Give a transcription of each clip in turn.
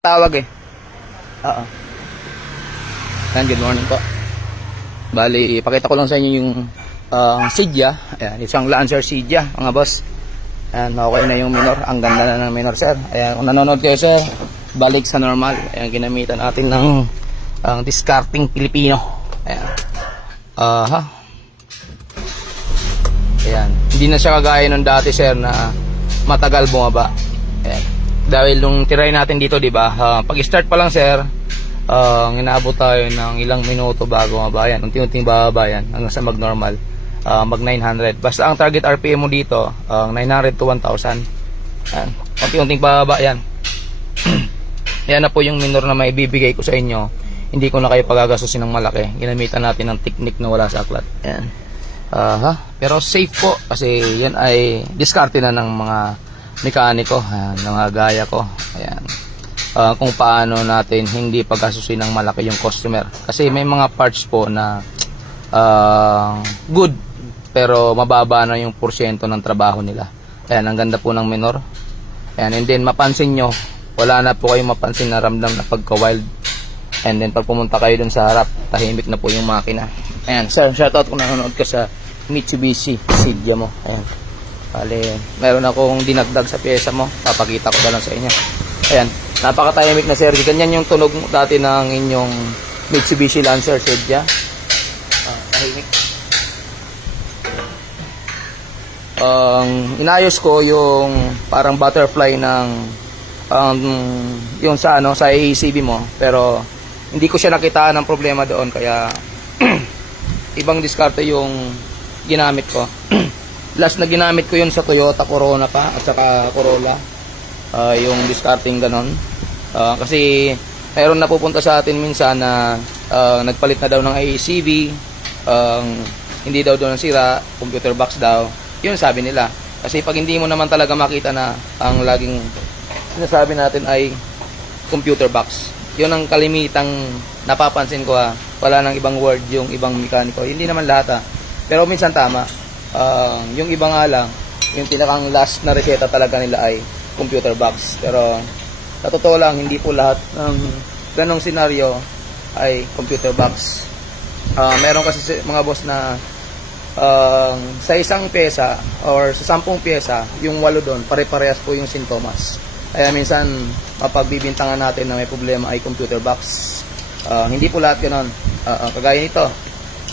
Tawag eh. Oo. Good morning po. Bali, ipakita ko lang sa inyo yung Cydia. Ayan, isang Lancer Cydia, mga boss. Ayan, okay na yung minor. Ang ganda na ng minor, sir. Ayan, kung nanonood kayo, sir, balik sa normal. Ayan, ginamitan natin ng discarding Pilipino. Ayan. Ayan. Hindi na siya kagaya nung dati, sir, na matagal bumaba. Ayan. Dahil nung tiray natin dito, di ba? Pag-start pa lang, sir, inaabot tayo ng ilang minuto bago mababa yan. Unti-unting bababa yan hanggang sa mag-normal. Mag 900. Basta ang target RPM mo dito, 900 to 1,000. Ayan. Unti-unting bababa yan. Yan na po yung minor na maibibigay ko sa inyo. Hindi ko na kayo pagagasusin ng malaki. Ginamitan natin ng technique na wala sa aklat. Ayan. Pero safe po kasi yan ay diskarte na ng mga mekaniko, mga gaya ko. Ayan. Kung paano natin hindi pagasusin ng malaki yung customer. Kasi may mga parts po na good pero mababa na yung porsyento ng trabaho nila. Ayan, ang ganda po ng minor. Ayan, and then mapansin nyo, wala na po kayong mapansin na ramdam na pagka-wild. And then pag pumunta kayo dun sa harap, tahimik na po yung makina. Ayan, sir, shoutout kung nanonood ka sa Mitsubishi Cydia mo. Ayan. Bale, meron akong dinagdag sa pyesa mo. Papakita ko na lang sa inyo. Ayan, napaka-tahimik na, sir. Ganyan yung tunog dati ng inyong Mitsubishi Lancer Cydia. Tahimik. Inayos ko yung parang butterfly ng yung sa AACB mo, pero hindi ko siya nakita ng problema doon, kaya ibang diskarte yung ginamit ko. Last na ginamit ko yun sa Toyota Corona pa at saka Corolla, yung discarding ganon. Kasi mayroon na pupunta sa atin minsan na nagpalit na daw ng AACB, hindi daw doon sira, computer box daw. Yun sabi nila. Kasi pag hindi mo naman talaga makita na ang laging sinasabi natin ay computer box, yun ang kalimitang napapansin ko. Wala nang ibang word yung ibang mekaniko. Hindi naman lahat pero minsan tama. Yung iba nga lang, yung pinakang last na reseta talaga nila ay computer box. Pero sa totoo lang, hindi po lahat ng ganong senaryo ay computer box. Meron kasi mga boss na sa isang pyesa or sa 10 pyesa, yung 8 doon, pare-parehas po yung sintomas. Kaya minsan mapagbibintangan natin na may problema ay computer box. Hindi po lahat ganoon. Kagaya nito,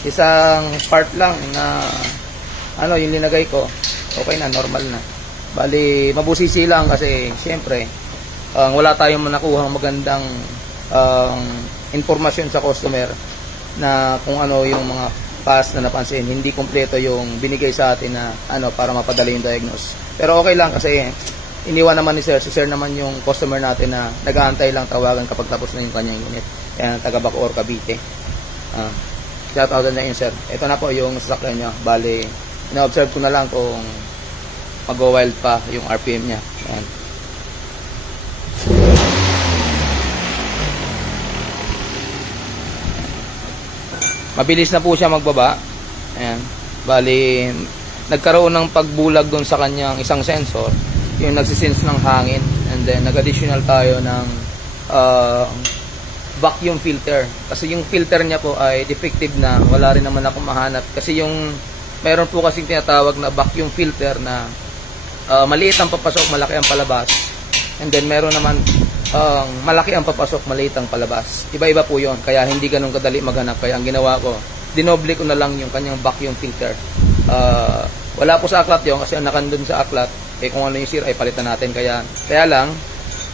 isang part lang na yung linagay ko, okay na, normal na. Bali, mabusisi lang kasi syempre wala tayong nakuhang magandang informasyon sa customer na kung ano yung mga past na napansin. Hindi kompleto yung binigay sa atin na para mapadali yung diagnose. Pero okay lang kasi iniwan naman ni sir. Si sir naman yung customer natin na nag-aantay lang tawagan kapag tapos na yung kanyang unit. Ayan, taga Bacoor, Cavite. Shout out na yun, sir. Ito na po yung sasakyan niya. Bali, ina-observe ko na lang kung mag-wild pa yung RPM niya. Ayan. Mabilis na po siya magbaba. Ayan. Bali, nagkaroon ng pagbulag doon sa kanyang isang sensor, yung nagsisense ng hangin, and then nag-additional tayo ng vacuum filter. Kasi yung filter niya po ay defective na, wala rin naman ako mahanap. Kasi yung meron po kasing tinatawag na vacuum filter na maliit ang papasok, malaki ang palabas. And then meron naman malaki ang papasok, maliit ang palabas. Iba-iba po yun, kaya hindi ganun kadali maghanap. Kaya ang ginawa ko, dinoble ko na lang yung kanyang vacuum filter. Wala po sa aklat yun kasi ang nakandun sa aklat, kung ano yung sira ay palitan natin. Kaya lang,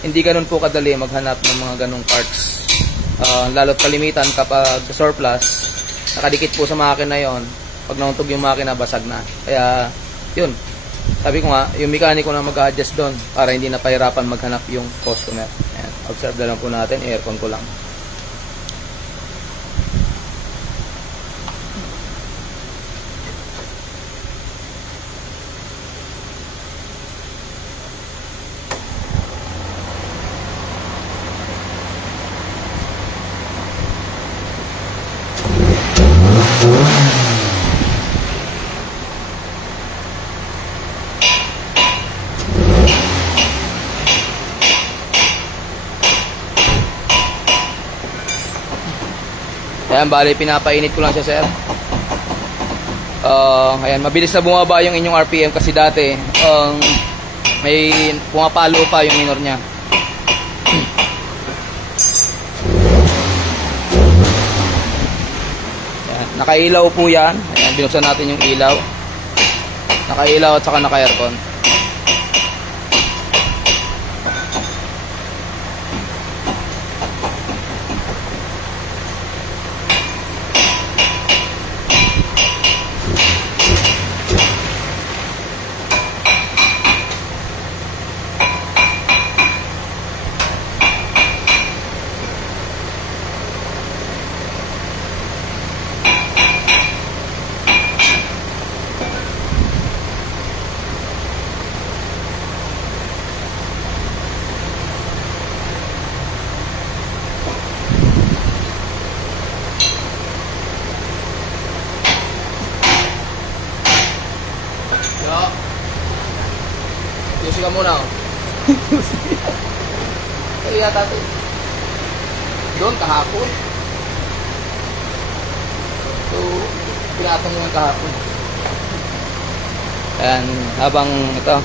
hindi ganun po kadali maghanap ng mga ganung parts. Lalo't kalimitan kapag surplus, nakadikit po sa makina yon. Pag nauntog yung makina, basag na. Kaya yun, sabi ko nga, yung mekaniko na mag-adjust doon para hindi na pahirapan maghanap yung customer. Ayan, observe na lang po natin, aircon ko lang. Ayan, bali pinapainit ko lang siya, sir. Ayan, mabilis na bumaba yung inyong RPM kasi dati may pumapalo pa yung minor niya. Ayan, nakailaw po yan. Ayan, binuksan natin yung ilaw. Nakailaw at saka naka-aircon. Yusi ka muna, oh. Kaya tatay. Doon kahapon. So, pinatong mo kahapon. Ayan, habang ito.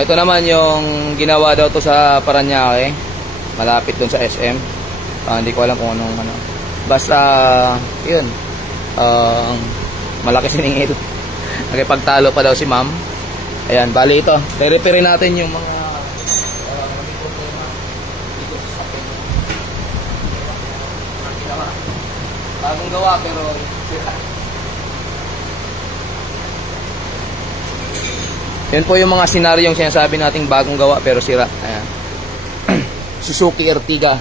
Ito naman yung ginawa daw to sa Paranaque. Malapit doon sa SM. Hindi ko alam kung anong ano. Basta, yun. Malaki siningil. Nakipagtalo pa daw si ma'am. Ayan, bali ito. Re-repair natin yung mga problema dito sa sakit. Bagong gawa pero sira. Yan po yung mga senaryong sinasabi nating bagong gawa pero sira. Ayan. Suzuki Ertiga.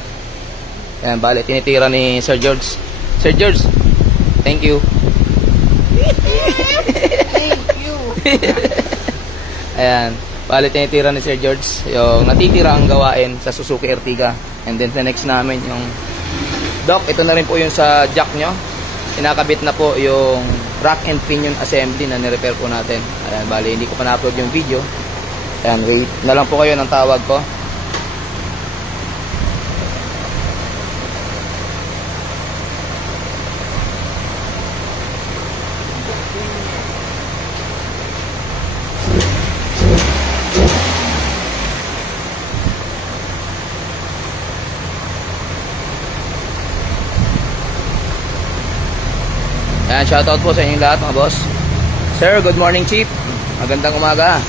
Ayan, bali tinitira ni Sir George. Sir George, thank you. Thank you. Ayan, bali tinitira ni Sir George yung natitira ang gawain sa Suzuki Ertiga. And then the next namin yung Doc, ito na rin po yung sa jack nyo. Inakabit na po yung rack and pinion assembly na nirepair po natin. Ayan, bali hindi ko pa na-upload yung video. Ayan, wait na lang po kayo ng tawag ko. Ayan, shoutout po sa inyong lahat mga boss. Sir, good morning Chief. Magandang umaga.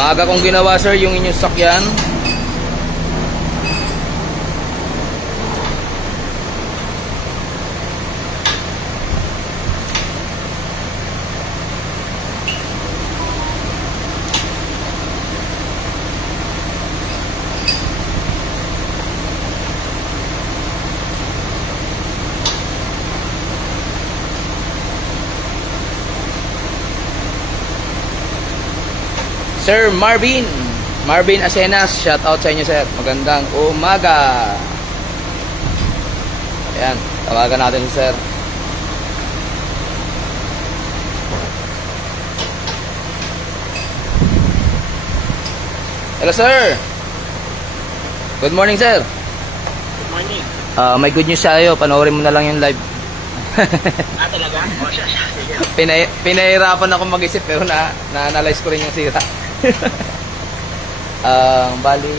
Maaga kong ginawa sir yung inyong sakyan. Sir Marvin Asenas, shout out sa inyo sir. Magandang umaga. Ayan, tawagan natin si sir. Hello sir. Good morning sir. Good morning. May good news sa'yo, panoorin mo na lang yung live. Talaga? O siya. Pinahirapan ako mag-isip pero na-analyze ko rin yung sira. Bali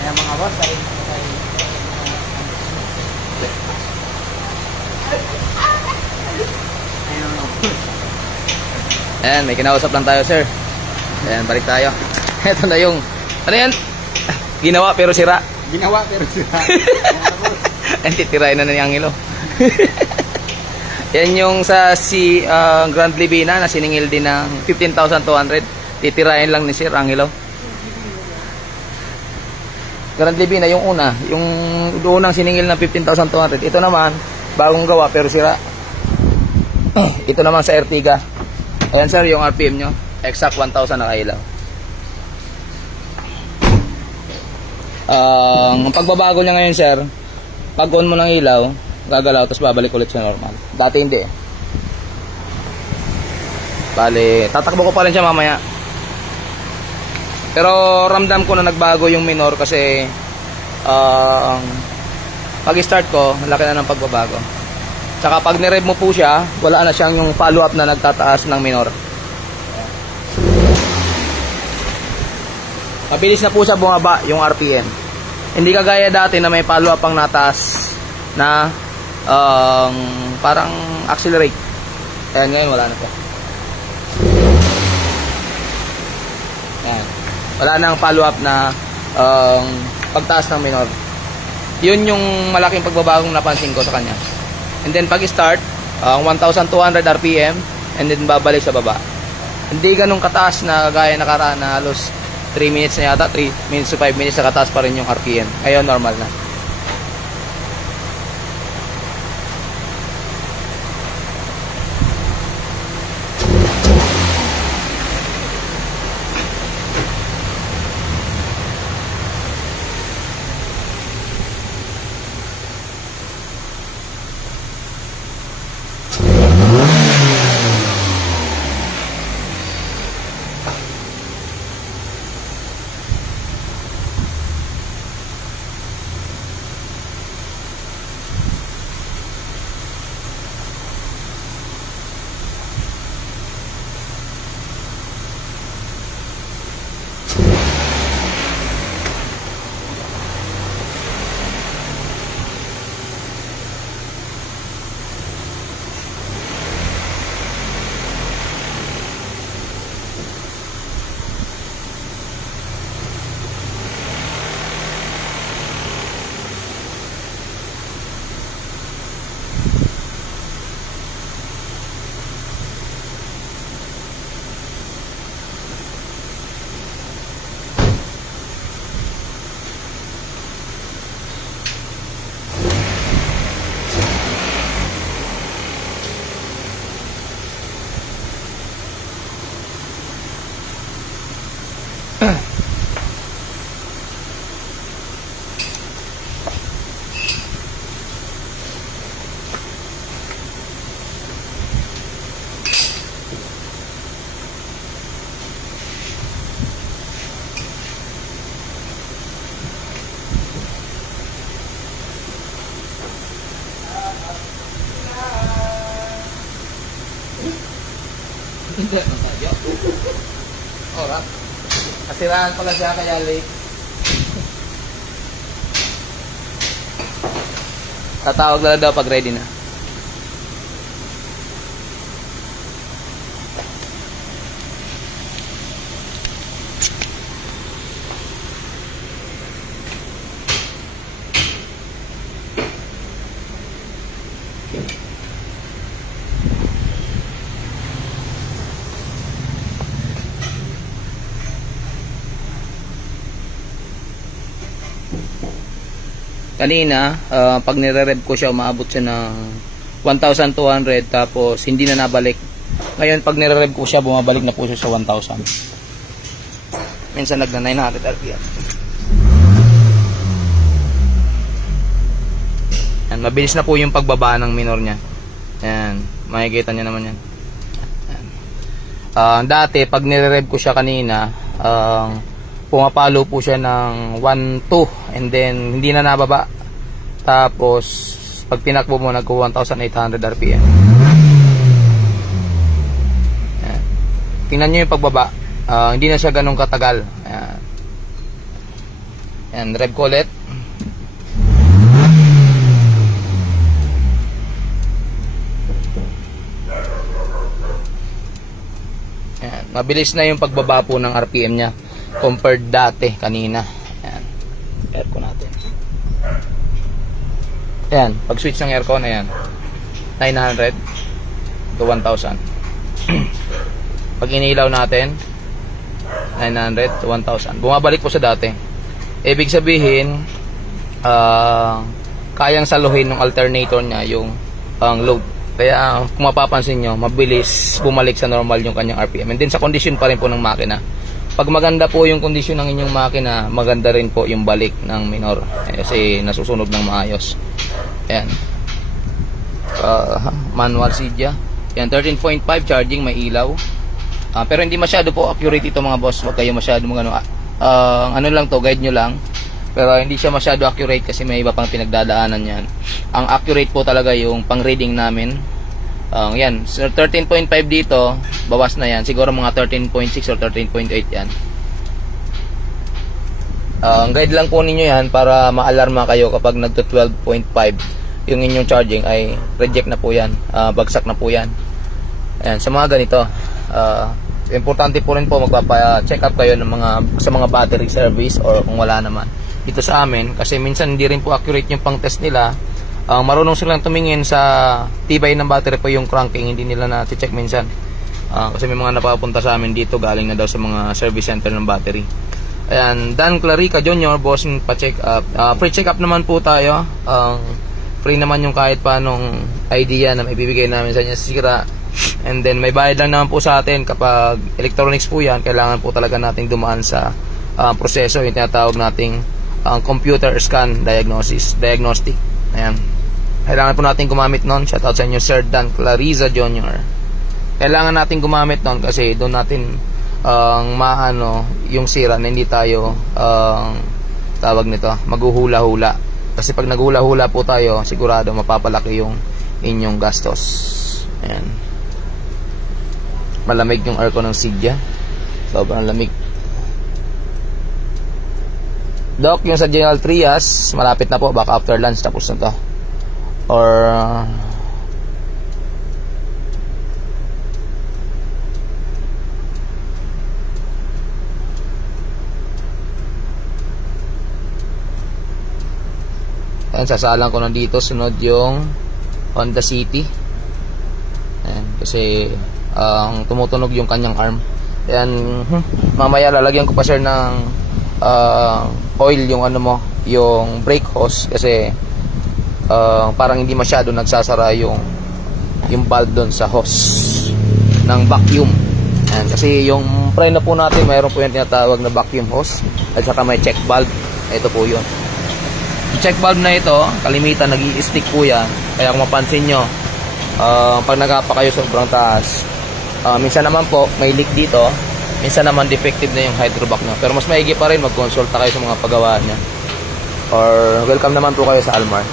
Kaya mga boss, tayo ayan, may kinausap lang tayo, sir. Ayan, balik tayo. Ito na yung, ano yan? Ginawa pero sira. Ginawa pero sira. Ayan, titirain na ni Angelo. Yan yung sa si Grand Libina na siningil din ng 15,200. Titirain lang ni Sir Angelo. Grand Libina yung una, yung unang siningil ng 15,200. Ito naman, bagong gawa pero sira. Ito naman sa Ertiga. Ayan sir, yung RPM nyo. Exact 1,000 nakailaw. Ang pagbabago niya ngayon sir, pag on mo ng ilaw, gagalaw, tapos babalik ulit sa normal. Dati hindi. Bale, tatakbo ko pa rin siya mamaya. Pero ramdam ko na nagbago yung minor kasi pag-start ko, laki na ng pagbabago. Tsaka pag nirev mo po siya, wala na siyang yung follow-up na nagtataas ng minor. Mabilis na po siya bumaba yung RPM. Hindi kagaya dati na may follow-up ang nataas na parang accelerate. Ayan, ngayon wala na siya. Ayan. Wala nang follow-up na pagtaas ng minor. Yun yung malaking pagbabagong napansin ko sa kanya. And then pag start 1,200 RPM and then babalik sa baba. Hindi ganun kataas na kagaya nakaraan na halos 3 minutes na yata, 3 minutes to 5 minutes na kataas pa rin yung RPM. Ngayon normal na. Hindi, masaya. Oras. Kasiraan pala siya kaya late. Tatawag lang daw pag ready na. Kanina, pag nire-rev ko siya, umaabot siya ng 1,200 tapos hindi na nabalik. Ngayon, pag nire-rev ko siya, bumabalik na po siya sa 1,000. Minsan nagna 900 RPM. Yan, mabilis na po yung pagbaba ng minor niya. Yan, makikita niyo naman yan. Dati, pag nire-rev ko siya kanina, pumapalo po siya ng 1,200 and then hindi na nababa. Tapos pag tinakbo mo nagko 1,800 RPM. Ayan. Tingnan nyo yung pagbaba, hindi na siya ganun katagal. Ayan. Ayan, rev ko ulit. Ayan. Mabilis na yung pagbaba po ng RPM nya compared dati kanina. Ayan. Aircon natin. Ayan. Pag switch ng aircon, ayan. 900 to 1,000. Pag inilaw natin, 900 to 1,000. Bumabalik po sa dati. Ibig sabihin, kayang saluhin ng alternator niya yung load. Kaya kung mapapansin nyo, mabilis bumalik sa normal yung kanyang RPM. And then sa condition pa rin po ng makina. Pag maganda po yung kondisyon ng inyong makina, maganda rin po yung balik ng minor kasi nasusunog ng maayos. Ayan. Manual sidya. Ayan, 13.5 charging, may ilaw. Pero hindi masyado po accurate ito mga boss. Huwag kayo masyado ano lang to, guide nyo lang. Pero hindi siya masyado accurate kasi may iba pang pinagdadaanan yan. Ang accurate po talaga yung pang reading namin. Yan, so 13.5 dito, bawas na yan. Siguro mga 13.6 or 13.8 yan. Guide lang po ninyo yan para ma-alarma kayo kapag nagto 12.5 yung inyong charging ay reject na po yan. Bagsak na po yan. Ayan, sa mga ganito, importante po rin po magpapa-check up kayo ng sa mga battery service or kung wala naman. Dito sa amin, kasi minsan hindi rin po accurate yung pang test nila. Marunong silang tumingin sa tibay ng battery po yung cranking, hindi nila na-check minsan. Kasi may mga napapunta sa amin dito, galing na daw sa mga service center ng battery. Ayan, Dan Clarica Jr., boss, pa-check up. Free check up naman po tayo. Free naman yung kahit paanong idea na maibibigay namin sa inyo sira. And then may bayad lang naman po sa atin kapag electronics po yan. Kailangan po talaga nating dumaan sa proseso, yung tinatawag nating computer scan diagnostic. Ayan, kailangan po natin gumamit nun. Shoutout sa inyo Sir Dan Clariza Jr. Kailangan natin gumamit nun kasi doon natin maano yung sira na hindi tayo tawag nito, maghuhula-hula. Kasi pag naghula-hula po tayo, sigurado mapapalaki yung inyong gastos. Ayan, malamig yung aircon ng Sidya, sobrang lamig. Doc, yung sa General Trias, malapit na po, baka after lunch tapos na to. Or ayan, sasalang ko na dito. Sunod yung Honda City. Ayan, kasi tumutunog yung kanyang arm. Ayan, mamaya lalagyan ko pa sir ng oil yung yung brake hose kasi parang hindi masyado nagsasara yung valve doon sa hose ng vacuum. Ayan, kasi yung preno po natin mayroon po yung tinatawag na vacuum hose at saka may check valve. Ito po yun. Yung check valve na ito, kalimitan nag-i-stick po yan. Kaya kung mapansin nyo, pag nagapa kayo sobrang taas, minsan naman po may leak dito, minsan naman defective na yung hydrovac nyo. Pero mas maigi pa rin magkonsulta kayo sa mga paggawa nya. Or welcome naman po kayo sa Almar.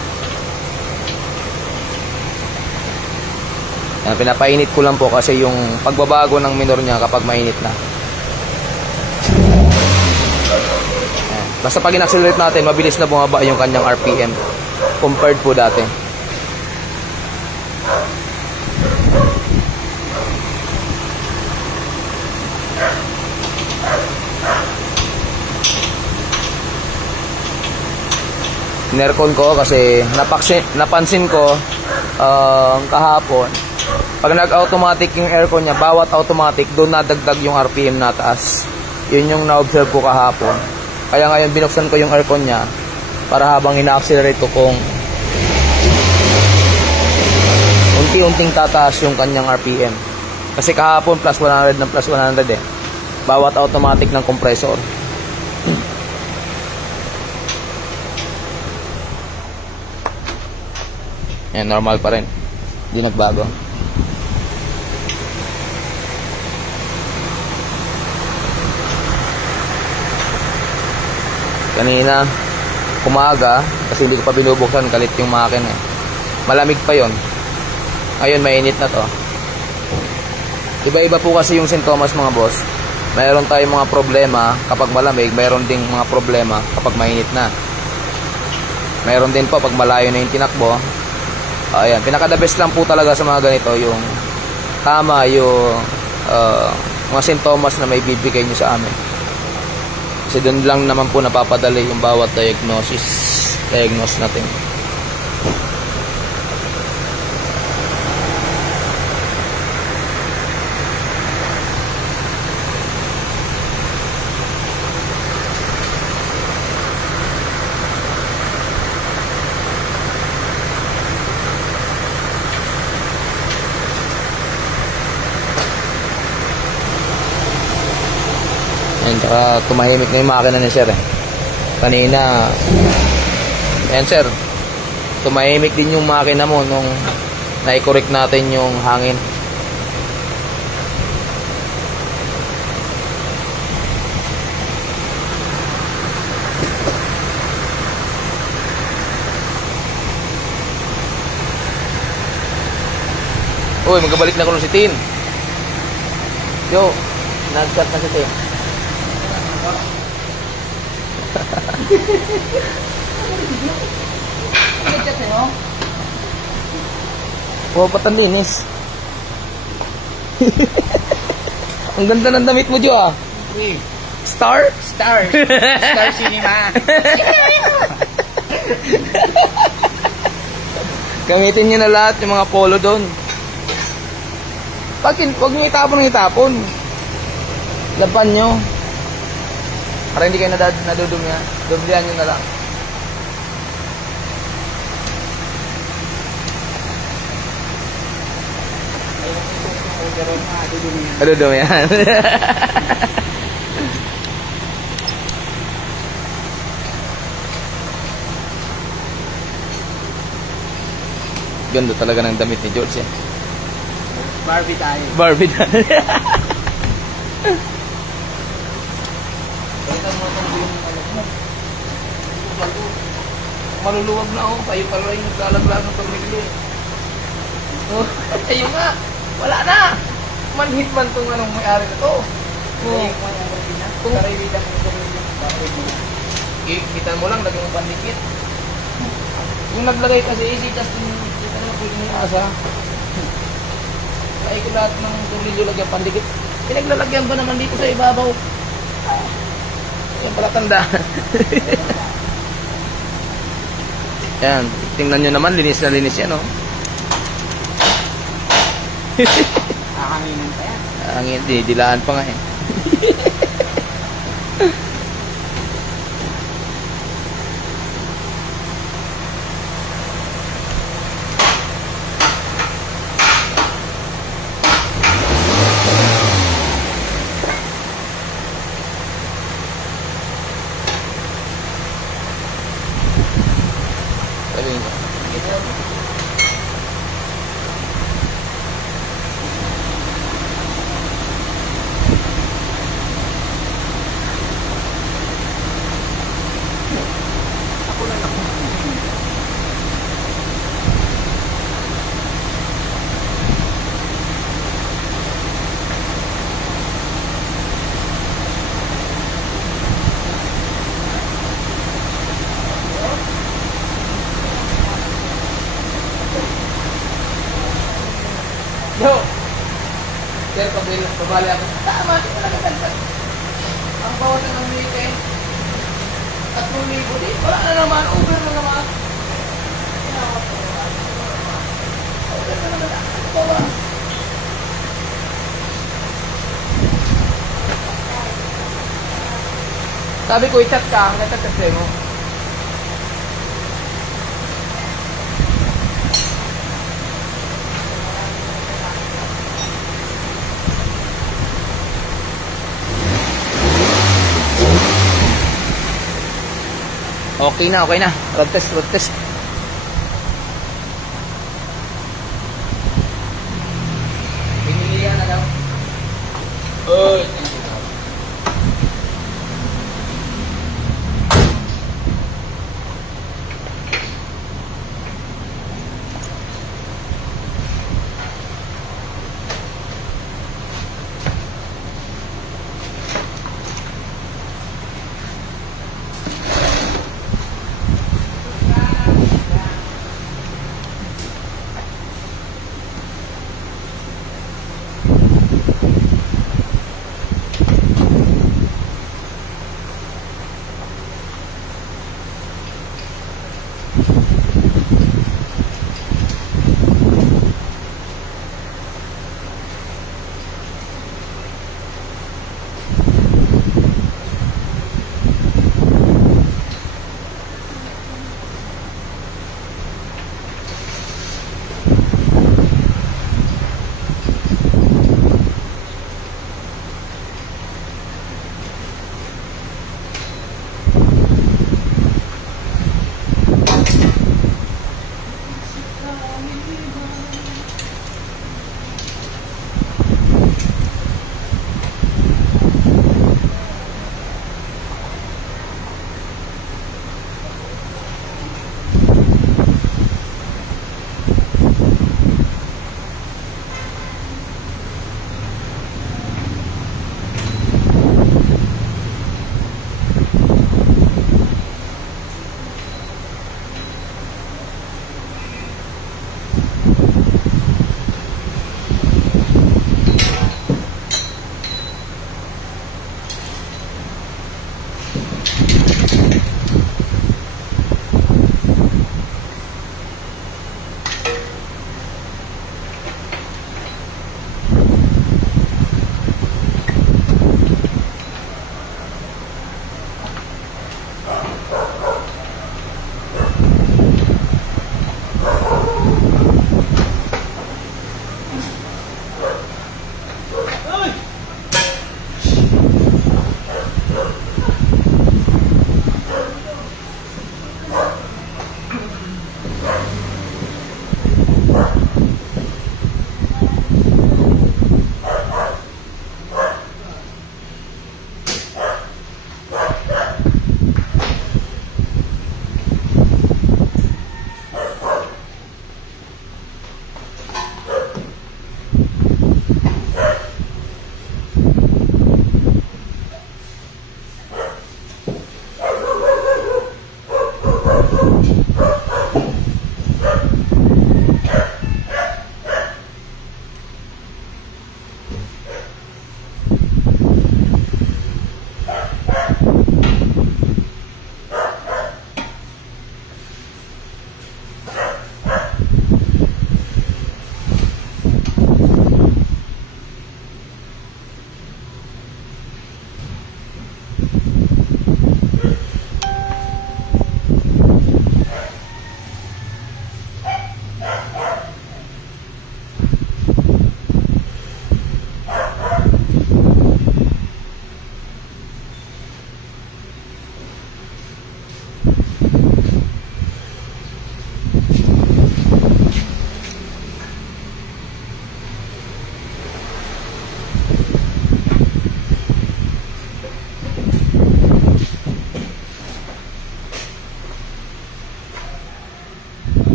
Pinapainit ko lang po kasi yung pagbabago ng minor niya kapag mainit na. Ayan. Basta pag in-accelerate natin, mabilis na bumaba yung kanyang RPM compared po dati. Nercon ko kasi napansin ko kahapon, pag nag-automatic yung aircon niya, bawat automatic doon nadagdag yung RPM na taas. Yun yung na-observe ko kahapon. Kaya ngayon binuksan ko yung aircon niya para habang ina-accelerate ko kung unti-unting tataas yung kanyang RPM. Kasi kahapon plus 100 ng plus 100 eh. Bawat automatic ng compressor. Yan, normal pa rin. Hindi nagbago. Kanina, umaga, kasi hindi ko pa binubuksan, kalit yung makina eh. Malamig pa yon. Ngayon, mainit na to. Iba-iba po kasi yung sintomas mga boss. Mayroon tayong mga problema kapag malamig, mayroon ding mga problema kapag mainit na. Mayroon din po pag malayo na yung tinakbo. Ayan, pinaka-the best lang po talaga sa mga ganito yung tama yung mga sintomas na may bibigay nyo sa amin. Kasi doon lang naman po napapadali yung bawat diagnose natin. Ayan, saka tumahimik na yung makina ni sir eh. Kanina, ayan sir, tumahimik din yung makina mo nung na-correct natin yung hangin. Uy, magkabalik na ko ng si Tin. Yo, nag-cut na si Tin. Oh, patalinis. Ang ganda ng damit mo, Jo, ah. Star? Star Cinema. Gamitin nyo na lahat yung mga polo doon. Huwag nyo itapon. Laban nyo. Para hindi kayo nadudumi, ha. Dublihan nyo na lang. Nadudumi yan. Ganda talaga ng damit ni George, eh. Barbie tayo. Barbie na. Maluluwag na ako. Kayo pala yung naglalaglag ng pamilya. Oh, ayun nga. Wala na. Manhit man itong anong may-ari na to. Kung kita mo lang, lagyan mo pandikit. Kung naglagay kasi easy, just dito naman pwede mo yung asa. Kaya ko lahat ng tornilyo lagyan pandikit. Pinaglalagyan ba naman dito sa ibabaw? Yan pala tanda. Yan, tingnan nyo naman, linis na linis yan, oh. Hahanginan pa yan. Hangin, dilaan pa nga eh. babali ako. Tama, di ko nakaganda. Ang bawasan ng meeting, 3,000 din. Wala na naman, over na naman. Over na naman. Ano ba ba? Sabi ko, i-chat ka. Nagtatag mo. Okay na, okay na. Road test, road test. Pinilihan na daw. Oy.